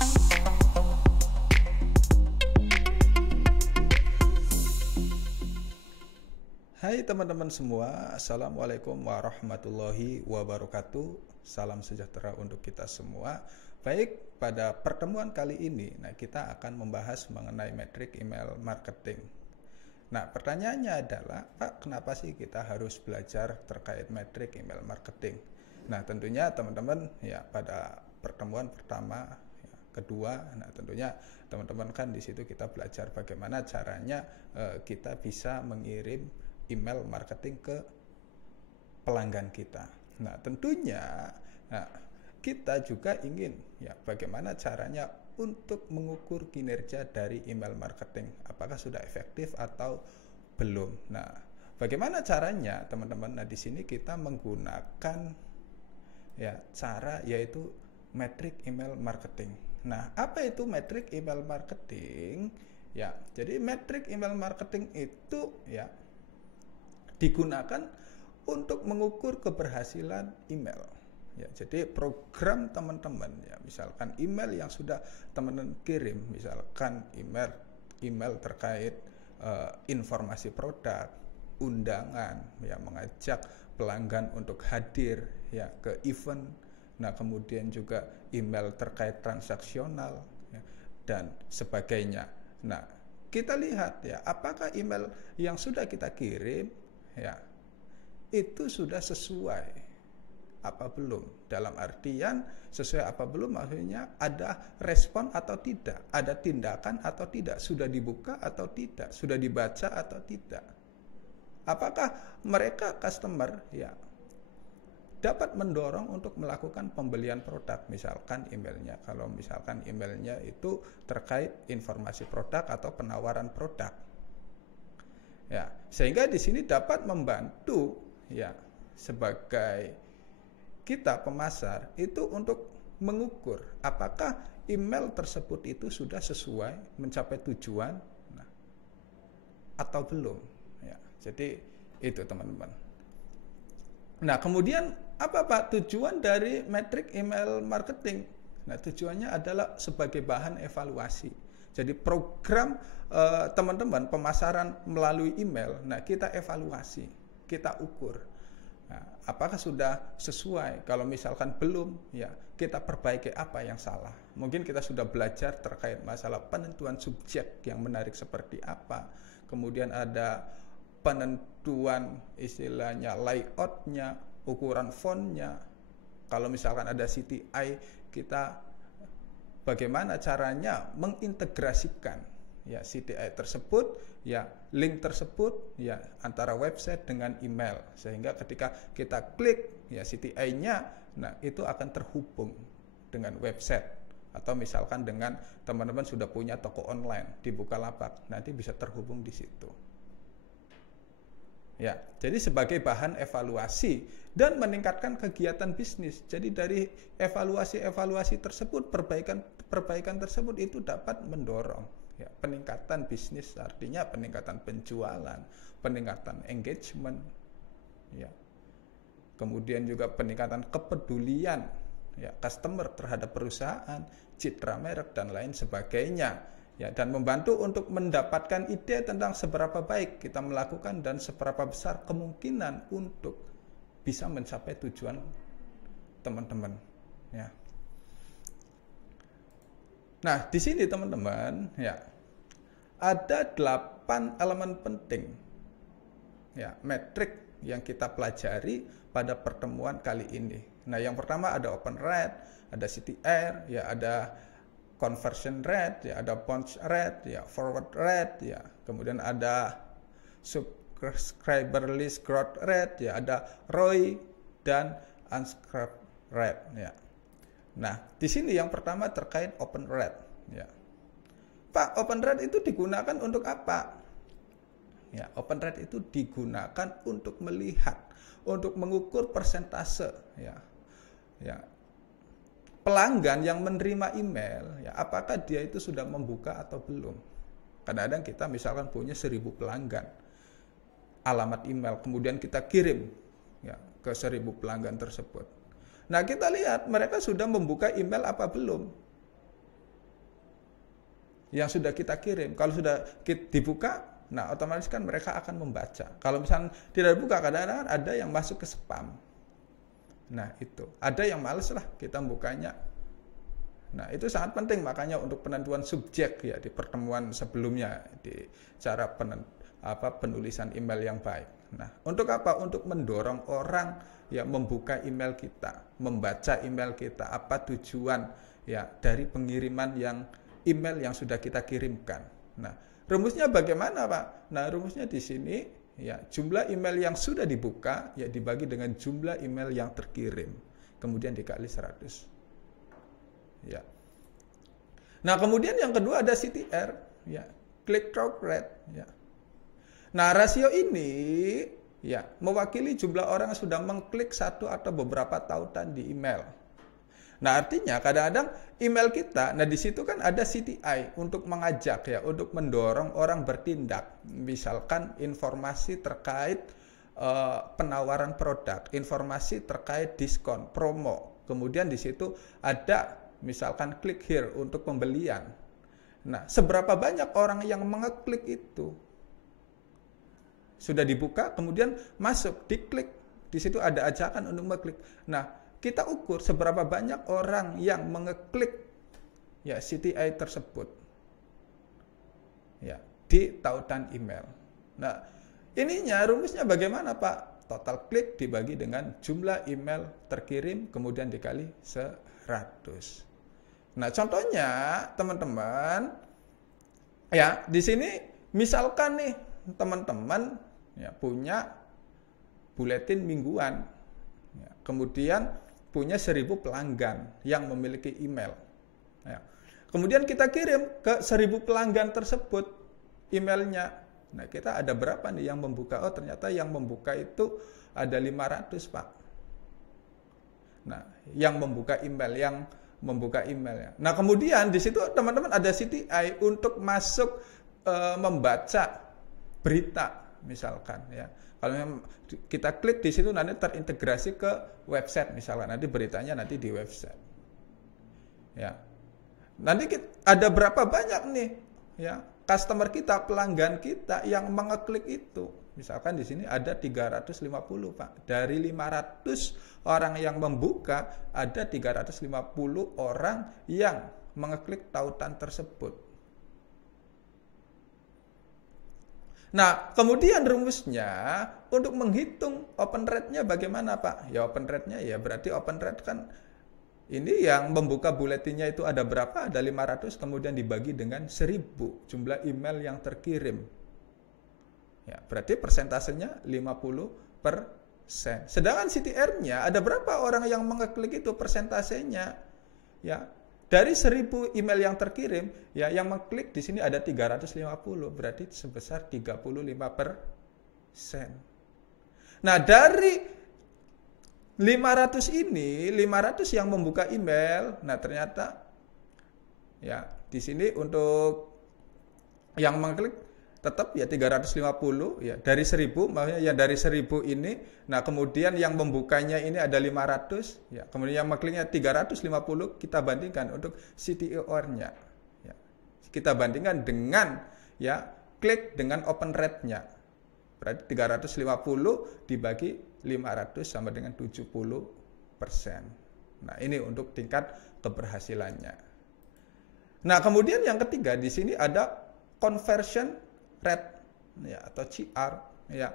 Hai teman-teman semua, Assalamualaikum warahmatullahi wabarakatuh. Salam sejahtera untuk kita semua. Baik, pada pertemuan kali ini, kita akan membahas mengenai metrik email marketing. Pertanyaannya adalah, Pak, kenapa sih kita harus belajar terkait metrik email marketing? Tentunya teman-teman pada pertemuan pertama, kedua, tentunya teman-teman kan di situ kita belajar bagaimana caranya kita bisa mengirim email marketing ke pelanggan kita. Tentunya kita juga ingin bagaimana caranya untuk mengukur kinerja dari email marketing, apakah sudah efektif atau belum. Bagaimana caranya, teman-teman? Di sini kita menggunakan cara yaitu metrik email marketing. Apa itu metrik email marketing? Jadi metrik email marketing itu digunakan untuk mengukur keberhasilan email. Jadi program teman-teman misalkan email yang sudah teman-teman kirim, misalkan email terkait informasi produk, undangan, mengajak pelanggan untuk hadir ke event, kemudian juga email terkait transaksional dan sebagainya. Kita lihat apakah email yang sudah kita kirim itu sudah sesuai apa belum. Dalam artian sesuai apa belum maksudnya ada respon atau tidak, ada tindakan atau tidak, sudah dibuka atau tidak, sudah dibaca atau tidak. Apakah mereka customer dapat mendorong untuk melakukan pembelian produk, misalkan emailnya. Kalau misalkan emailnya itu terkait informasi produk atau penawaran produk. Sehingga di sini dapat membantu sebagai kita pemasar itu untuk mengukur apakah email tersebut itu sudah sesuai mencapai tujuan atau belum. Jadi itu teman-teman. Kemudian apa Pak tujuan dari metrik email marketing? Tujuannya adalah sebagai bahan evaluasi. Jadi program teman-teman pemasaran melalui email, kita evaluasi, kita ukur. Apakah sudah sesuai? Kalau misalkan belum, kita perbaiki apa yang salah. Mungkin kita sudah belajar terkait masalah penentuan subjek yang menarik seperti apa. Kemudian ada penentuan istilahnya layoutnya, ukuran fontnya. Kalau misalkan ada CTI, kita bagaimana caranya mengintegrasikan CTI tersebut, link tersebut antara website dengan email, sehingga ketika kita klik CTI-nya, itu akan terhubung dengan website, atau misalkan dengan teman-teman sudah punya toko online di Bukalapak, nanti bisa terhubung di situ. Jadi sebagai bahan evaluasi dan meningkatkan kegiatan bisnis. Jadi dari evaluasi tersebut, perbaikan tersebut itu dapat mendorong peningkatan bisnis, artinya peningkatan penjualan, peningkatan engagement, kemudian juga peningkatan kepedulian customer terhadap perusahaan, citra merek dan lain sebagainya. Dan membantu untuk mendapatkan ide tentang seberapa baik kita melakukan dan seberapa besar kemungkinan untuk bisa mencapai tujuan teman-teman. Di sini teman-teman, ada 8 elemen penting metrik yang kita pelajari pada pertemuan kali ini. Yang pertama ada open rate, ada CTR, ada conversion rate, ada bounce rate, forward rate, kemudian ada subscriber list growth rate, ada ROI dan unsubscribe rate. Di sini yang pertama terkait open rate. Pak, open rate itu digunakan untuk apa? Open rate itu digunakan untuk melihat, untuk mengukur persentase pelanggan yang menerima email, apakah dia itu sudah membuka atau belum. Kadang-kadang kita misalkan punya 1000 pelanggan, alamat email, kemudian kita kirim ke 1000 pelanggan tersebut. Kita lihat mereka sudah membuka email apa belum. yang sudah kita kirim. Kalau sudah dibuka, nah otomatis kan mereka akan membaca. Kalau misalnya tidak dibuka, kadang-kadang ada yang masuk ke spam. Nah itu, ada yang males lah kita bukanya. Nah itu sangat penting, makanya untuk penentuan subjek ya di pertemuan sebelumnya, di cara penulisan email yang baik. Nah untuk apa? Untuk mendorong orang ya membuka email kita, membaca email kita, apa tujuan ya dari pengiriman email yang sudah kita kirimkan. Nah rumusnya bagaimana Pak? Nah rumusnya di sini ya jumlah email yang sudah dibuka ya dibagi dengan jumlah email yang terkirim, kemudian dikali 100. Ya. Nah kemudian yang kedua ada CTR, ya click through rate. Ya. Nah rasio ini ya mewakili jumlah orang yang sudah mengklik satu atau beberapa tautan di email. Nah artinya kadang-kadang email kita, nah di situ kan ada CTI untuk mengajak ya, untuk mendorong orang bertindak. Misalkan informasi terkait penawaran produk, informasi terkait diskon, promo. Kemudian di situ ada misalkan klik here untuk pembelian. Nah seberapa banyak orang yang mengeklik itu? Sudah dibuka, kemudian masuk, diklik. Di situ ada ajakan untuk mengklik. Nah kita ukur seberapa banyak orang yang mengeklik ya CTI tersebut ya di tautan email. Nah, ininya rumusnya bagaimana Pak? Total klik dibagi dengan jumlah email terkirim kemudian dikali 100. Nah, contohnya teman-teman ya di sini misalkan nih teman-teman ya punya buletin mingguan. Ya, kemudian punya 1000 pelanggan yang memiliki email. Ya. Kemudian kita kirim ke 1000 pelanggan tersebut emailnya. Nah kita ada berapa nih yang membuka? Oh ternyata yang membuka itu ada 500 Pak. Nah yang membuka emailnya. Nah kemudian di situ teman-teman ada CTI untuk masuk membaca berita misalkan ya. Kalau kita klik di situ nanti terintegrasi ke website misalnya, nanti beritanya nanti di website. Ya. Nanti ada berapa banyak nih ya customer kita, pelanggan kita yang mengeklik itu. Misalkan di sini ada 350 Pak. Dari 500 orang yang membuka ada 350 orang yang mengeklik tautan tersebut. Nah, kemudian rumusnya untuk menghitung open rate-nya bagaimana Pak? Ya open rate-nya ya berarti open rate kan ini yang membuka buletinnya itu ada berapa? Ada 500 kemudian dibagi dengan 1000 jumlah email yang terkirim. Ya, berarti persentasenya 50%. Sedangkan CTR-nya ada berapa orang yang mengeklik itu persentasenya? Ya, dari 1000 email yang terkirim, ya yang mengklik di sini ada 350, berarti sebesar 35%. Nah, dari 500 ini, 500 yang membuka email, nah ternyata ya di sini untuk yang mengklik tetap ya 350 ya dari 1000, maksudnya ya dari 1000 ini. Nah, kemudian yang membukanya ini ada 500 ya. Kemudian yang mengkliknya 350, kita bandingkan untuk CTR-nya. Ya. Kita bandingkan dengan ya klik dengan open rate-nya. Berarti 350 dibagi 500 sama dengan 70%. Nah, ini untuk tingkat keberhasilannya. Nah, kemudian yang ketiga di sini ada conversion rate ya atau CR ya.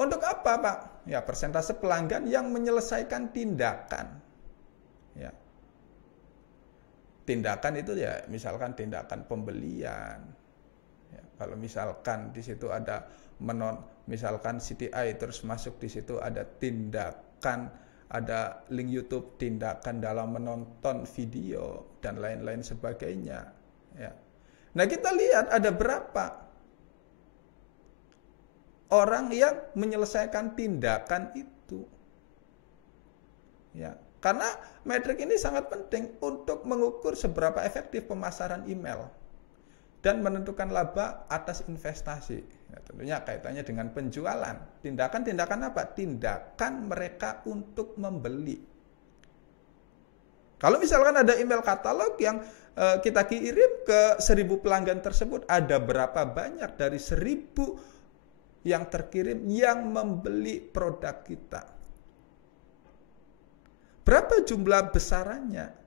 Untuk apa, Pak? Ya, persentase pelanggan yang menyelesaikan tindakan. Ya. Tindakan itu ya misalkan tindakan pembelian. Ya, kalau misalkan di situ ada misalkan CTI terus masuk di situ ada tindakan, ada link YouTube, tindakan dalam menonton video dan lain-lain sebagainya. Ya. Nah, kita lihat ada berapa orang yang menyelesaikan tindakan itu. Ya, karena metrik ini sangat penting untuk mengukur seberapa efektif pemasaran email dan menentukan laba atas investasi. Ya, tentunya kaitannya dengan penjualan. Tindakan-tindakan apa? Tindakan mereka untuk membeli. Kalau misalkan ada email katalog yang kita kirim ke 1000 pelanggan tersebut, ada berapa banyak dari 1000 yang terkirim yang membeli produk kita? Berapa jumlah besarannya?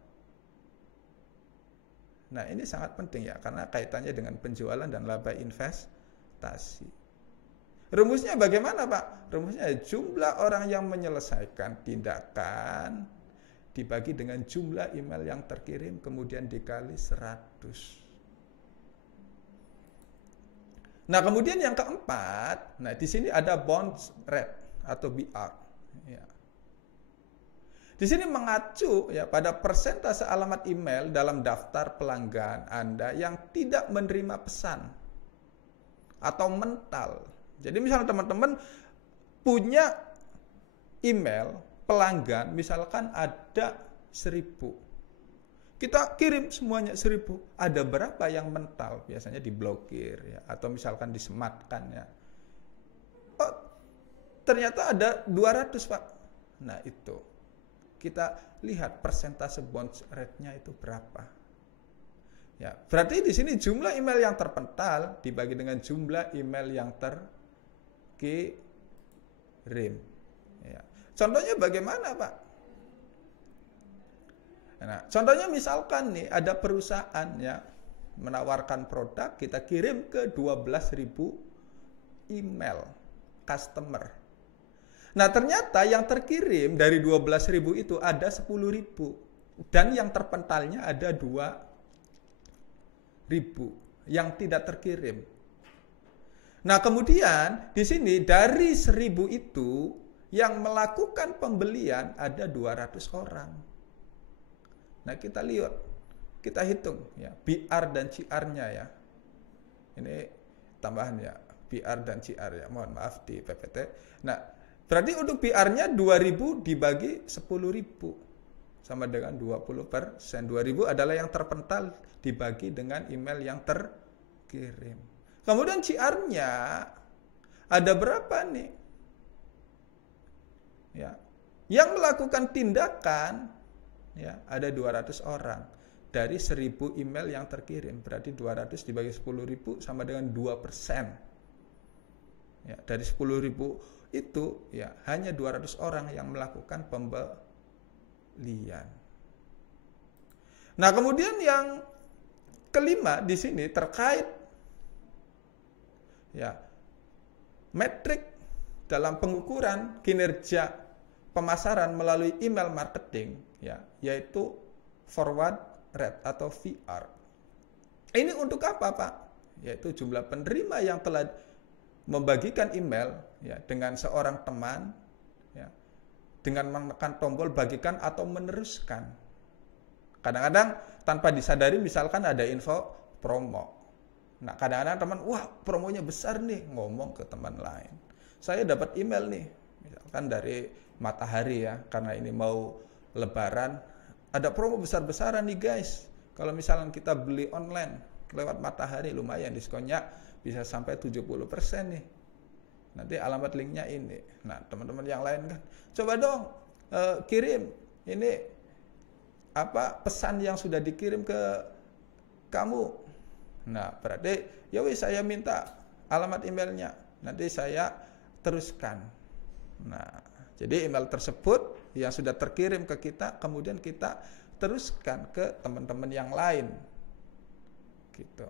Nah, ini sangat penting ya, karena kaitannya dengan penjualan dan laba investasi. Rumusnya bagaimana, Pak? Rumusnya jumlah orang yang menyelesaikan tindakan dibagi dengan jumlah email yang terkirim, kemudian dikali 100. Nah, kemudian yang keempat, nah di sini ada bounce rate atau BR. Ya. Di sini mengacu ya pada persentase alamat email dalam daftar pelanggan Anda yang tidak menerima pesan atau mental. Jadi misalnya teman-teman punya email pelanggan, misalkan ada 1000. Kita kirim semuanya 1000. Ada berapa yang mental? Biasanya diblokir ya, atau misalkan disematkan ya. Oh, ternyata ada 200, Pak. Nah, itu. Kita lihat persentase bounce rate-nya itu berapa. Ya, berarti di sini jumlah email yang terpental dibagi dengan jumlah email yang terkirim. Ya. Contohnya bagaimana, Pak? Nah, contohnya misalkan nih ada perusahaan ya menawarkan produk, kita kirim ke 12.000 email customer. Nah, ternyata yang terkirim dari 12.000 itu ada 10.000 dan yang terpentalnya ada 2.000 yang tidak terkirim. Nah, kemudian di sini dari 1.000 itu yang melakukan pembelian ada 200 orang. Nah, kita lihat, kita hitung ya, BR dan CR-nya ya. Ini tambahan ya, BR dan CR ya. Mohon maaf di PPT. Nah, berarti untuk BR-nya 2.000 dibagi 10.000 sama dengan 20%. 2.000 adalah yang terpental dibagi dengan email yang terkirim. Kemudian CR-nya ada berapa nih? Ya. Yang melakukan tindakan ya, ada 200 orang dari 1.000 email yang terkirim. Berarti 200 dibagi 10.000 sama dengan 2%. Ya, dari 10.000 itu ya hanya 200 orang yang melakukan pembelian. Nah, kemudian yang kelima di sini terkait ya metrik dalam pengukuran kinerja pemasaran melalui email marketing ya, yaitu forward rate atau VR. Ini untuk apa, Pak? Yaitu jumlah penerima yang telah membagikan email ya dengan seorang teman ya, dengan menekan tombol bagikan atau meneruskan. Kadang-kadang tanpa disadari misalkan ada info promo. Nah, kadang-kadang teman, wah promonya besar nih, ngomong ke teman lain. Saya dapat email nih, misalkan dari Matahari ya, karena ini mau Lebaran, ada promo besar-besaran nih guys. Kalau misalkan kita beli online lewat Matahari, lumayan diskonnya bisa sampai 70% nih. Nanti alamat linknya ini. Nah, teman-teman yang lain kan, coba dong kirim ini apa pesan yang sudah dikirim ke kamu. Nah, berarti ya wis saya minta alamat emailnya. Nanti saya teruskan. Nah, jadi email tersebut yang sudah terkirim ke kita, kemudian kita teruskan ke teman-teman yang lain. Gitu.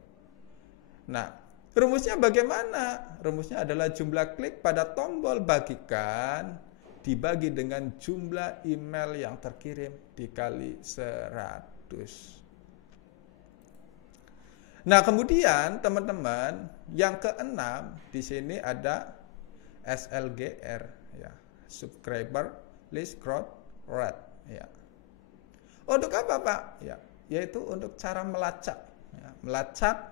Nah, rumusnya bagaimana? Rumusnya adalah jumlah klik pada tombol bagikan dibagi dengan jumlah email yang terkirim dikali 100. Nah, kemudian teman-teman, yang keenam di sini ada SLGR ya, subscriber list growth rate ya. Untuk apa, Pak? Ya, yaitu untuk cara melacak ya, melacak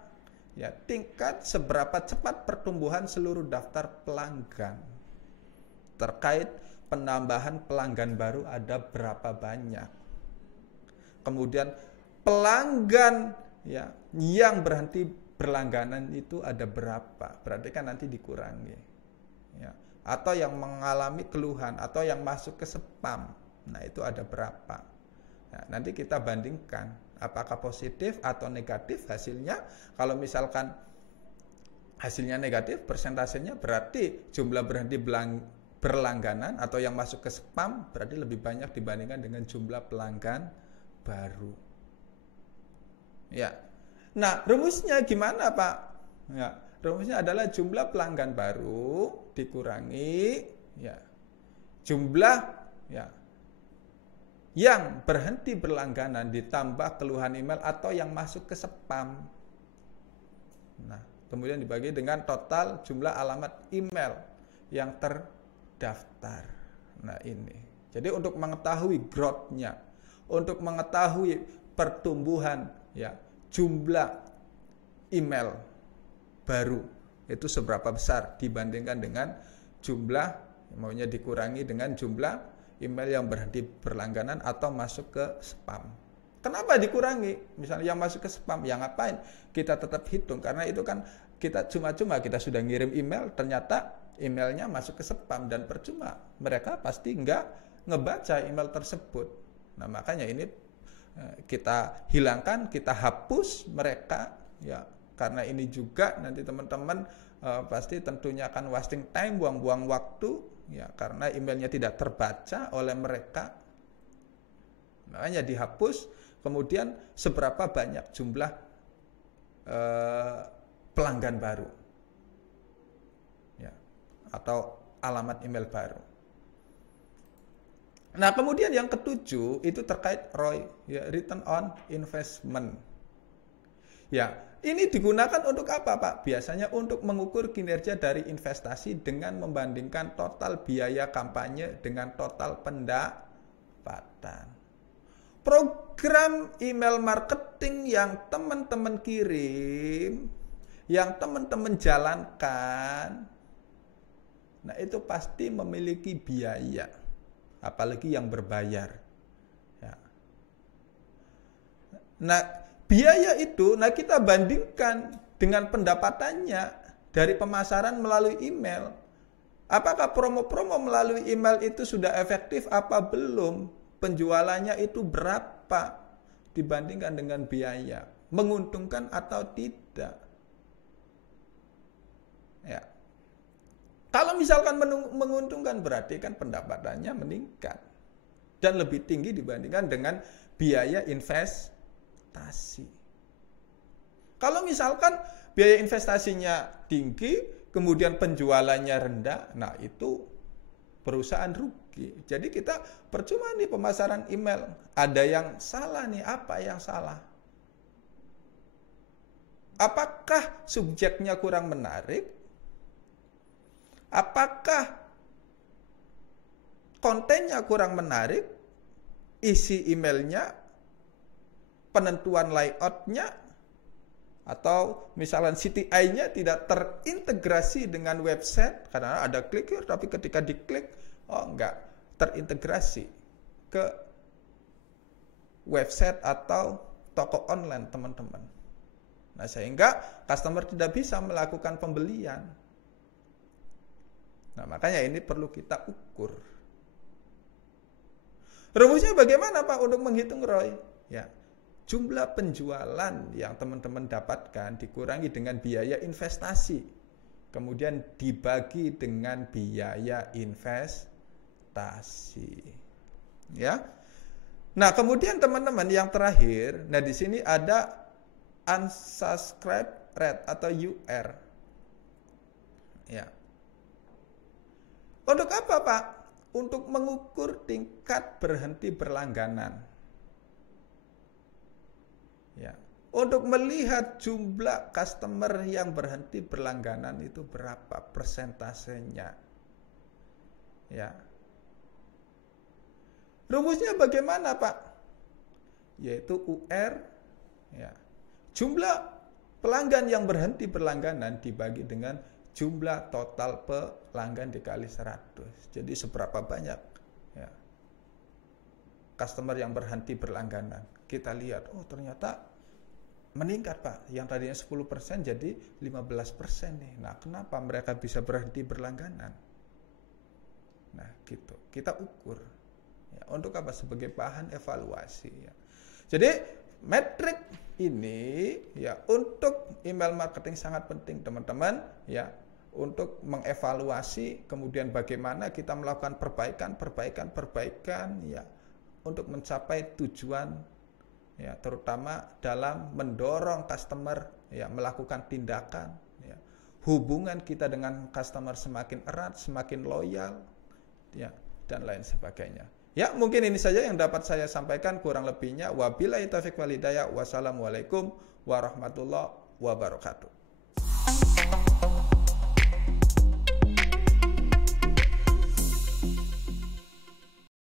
ya tingkat seberapa cepat pertumbuhan seluruh daftar pelanggan terkait penambahan pelanggan baru ada berapa banyak, kemudian pelanggan ya yang berhenti berlangganan itu ada berapa, berarti kan nanti dikurangi ya, atau yang mengalami keluhan atau yang masuk ke spam, nah itu ada berapa. Nah, nanti kita bandingkan apakah positif atau negatif hasilnya. Kalau misalkan hasilnya negatif, persentasenya berarti jumlah berhenti berlangganan atau yang masuk ke spam berarti lebih banyak dibandingkan dengan jumlah pelanggan baru. Ya. Nah, rumusnya gimana, Pak? Ya, rumusnya adalah jumlah pelanggan baru dikurangi ya jumlah ya yang berhenti berlangganan ditambah keluhan email atau yang masuk ke spam. Nah, kemudian dibagi dengan total jumlah alamat email yang terdaftar. Nah, ini. Jadi untuk mengetahui growth-nya, untuk mengetahui pertumbuhan ya jumlah email baru itu seberapa besar dibandingkan dengan jumlah maunya dikurangi dengan jumlah email yang berhenti berlangganan atau masuk ke spam. Kenapa dikurangi? Misalnya yang masuk ke spam, ya ngapain? Kita tetap hitung karena itu kan kita cuma-cuma kita sudah ngirim email, ternyata emailnya masuk ke spam dan percuma. Mereka pasti nggak ngebaca email tersebut. Nah, makanya ini kita hilangkan, kita hapus mereka ya. Karena ini juga nanti teman-teman pasti tentunya akan wasting time, buang-buang waktu ya karena emailnya tidak terbaca oleh mereka. Makanya dihapus. Kemudian seberapa banyak jumlah pelanggan baru ya atau alamat email baru. Nah, kemudian yang ketujuh itu terkait ROI ya, return on investment. Ya, ini digunakan untuk apa, Pak? Biasanya untuk mengukur kinerja dari investasi dengan membandingkan total biaya kampanye dengan total pendapatan. Program email marketing yang teman-teman kirim, yang teman-teman jalankan, nah itu pasti memiliki biaya, apalagi yang berbayar. Ya. Nah, biaya itu, nah kita bandingkan dengan pendapatannya dari pemasaran melalui email. Apakah promo-promo melalui email itu sudah efektif apa belum? Penjualannya itu berapa dibandingkan dengan biaya? Menguntungkan atau tidak? Ya. Kalau misalkan menguntungkan berarti kan pendapatannya meningkat dan lebih tinggi dibandingkan dengan biaya investasi. Kalau misalkan biaya investasinya tinggi, kemudian penjualannya rendah, nah itu perusahaan rugi. Jadi kita percuma nih pemasaran email. Ada yang salah nih, apa yang salah? Apakah subjeknya kurang menarik? Apakah kontennya kurang menarik? Isi emailnya, penentuan layoutnya, atau misalnya CTI-nya tidak terintegrasi dengan website karena ada klik here, tapi ketika diklik enggak terintegrasi ke website atau toko online teman-teman. Nah, sehingga customer tidak bisa melakukan pembelian. Nah, makanya ini perlu kita ukur. Rumusnya bagaimana, Pak, untuk menghitung ROI? Ya. Jumlah penjualan yang teman-teman dapatkan dikurangi dengan biaya investasi. Kemudian dibagi dengan biaya investasi. Ya. Nah, kemudian teman-teman yang terakhir, nah di sini ada unsubscribe rate atau UR. Ya. Untuk apa, Pak? Untuk mengukur tingkat berhenti berlangganan. Ya. Untuk melihat jumlah customer yang berhenti berlangganan itu berapa persentasenya. Ya. Rumusnya bagaimana, Pak? Yaitu UR ya. Jumlah pelanggan yang berhenti berlangganan dibagi dengan jumlah total pelanggan dikali 100. Jadi seberapa banyak ya, customer yang berhenti berlangganan. Kita lihat, oh ternyata meningkat, Pak. Yang tadinya 10% jadi 15% nih. Nah, kenapa mereka bisa berhenti berlangganan? Nah, gitu. Kita ukur. Ya, Untuk apa? Sebagai bahan evaluasi ya. Jadi metrik ini ya untuk email marketing sangat penting teman-teman ya, untuk mengevaluasi kemudian bagaimana kita melakukan perbaikan ya untuk mencapai tujuan ya, terutama dalam mendorong customer ya melakukan tindakan ya. Hubungan kita dengan customer semakin erat, semakin loyal ya, dan lain sebagainya. Ya, mungkin ini saja yang dapat saya sampaikan, kurang lebihnya wabillahi taufiq wal hidayah. Wassalamualaikum warahmatullahi wabarakatuh.